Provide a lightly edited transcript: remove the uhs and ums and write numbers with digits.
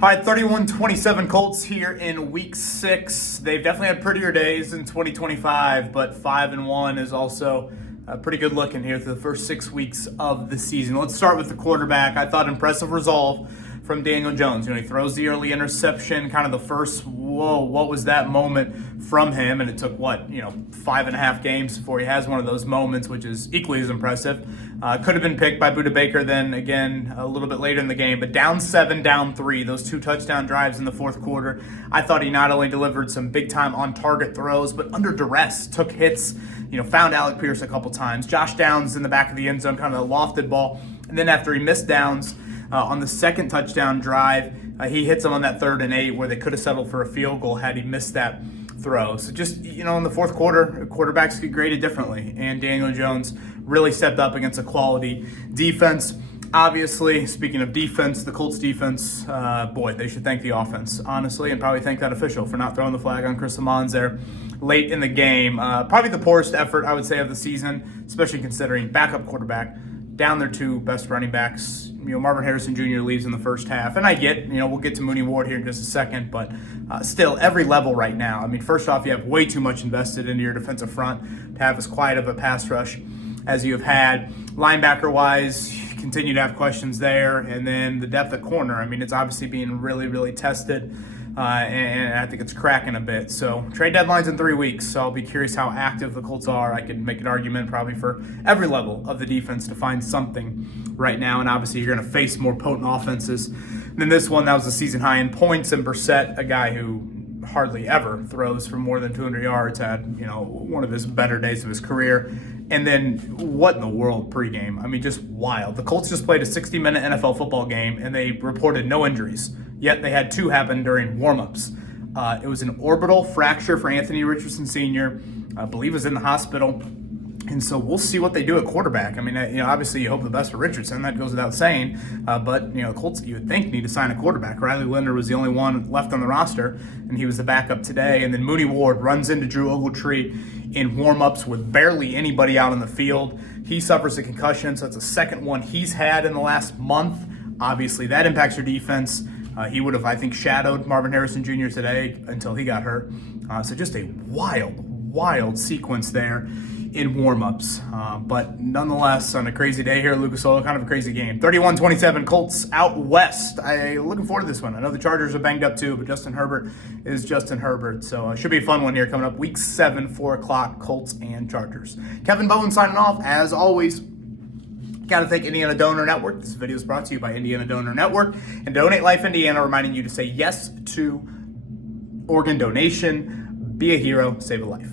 All right, 31-27 Colts here in week 6. They've definitely had prettier days in 2025, but 5-1 is also pretty good looking here through the first 6 weeks of the season. Let's start with the quarterback. I thought impressive resolve from Daniel Jones. He throws the early interception, kind of the first, whoa, what was that moment from him? And it took, 5.5 games before he has one of those moments, which is equally as impressive. Could have been picked by Budda Baker then again a little bit later in the game, but down 7, down 3, those 2 touchdown drives in the fourth quarter. I thought he not only delivered some big time on target throws, but under duress, took hits, found Alec Pierce a couple times. Josh Downs in the back of the end zone, kind of a lofted ball. And then after he missed Downs, on the second touchdown drive, he hits him on that 3rd and 8 where they could have settled for a field goal had he missed that throw. So just, in the fourth quarter, quarterbacks get graded differently. And Daniel Jones really stepped up against a quality defense. Obviously, speaking of defense, the Colts defense, they should thank the offense, honestly, and probably thank that official for not throwing the flag on Chris Lamons there late in the game. Probably the poorest effort, I would say, of the season, especially considering backup quarterback, down their 2 best running backs. Marvin Harrison Jr. leaves in the first half. And I get, we'll get to Mooney Ward here in just a second, but still, every level right now. First off, you have way too much invested into your defensive front to have as quiet of a pass rush as you have had. Linebacker-wise, you continue to have questions there. And then the depth at corner, it's obviously being really, really tested. And I think it's cracking a bit. So trade deadline's in 3 weeks, so I'll be curious how active the Colts are. I could make an argument probably for every level of the defense to find something right now. And obviously you're going to face more potent offenses than this one. That was a season high in points. And Brissett, a guy who hardly ever throws for more than 200 yards, had one of his better days of his career. And then what in the world pregame? Just wild. The Colts just played a 60-minute NFL football game, and they reported no injuries. Yet they had 2 happen during warm-ups. It was an orbital fracture for Anthony Richardson Sr. I believe was in the hospital. And so we'll see what they do at quarterback. Obviously you hope the best for Richardson. That goes without saying. But Colts, you would think, need to sign a quarterback. Riley Leonard was the only one left on the roster, and he was the backup today. And then Mooney Ward runs into Drew Ogletree in warm-ups with barely anybody out on the field. He suffers a concussion, so it's the second one he's had in the last month. Obviously, that impacts your defense. He would have, I think, shadowed Marvin Harrison Jr. today until he got hurt. So just a wild sequence there in warm-ups. But nonetheless, on a crazy day here at Lucas Oil, kind of a crazy game. 31-27 Colts out west. I'm looking forward to this one. I know the Chargers are banged up too, but Justin Herbert is Justin Herbert. So it should be a fun one here coming up. Week 7, 4 o'clock, Colts and Chargers. Kevin Bowen signing off. As always, got to thank Indiana Donor Network. This video is brought to you by Indiana Donor Network and Donate Life Indiana, reminding you to say yes to organ donation. Be a hero, save a life.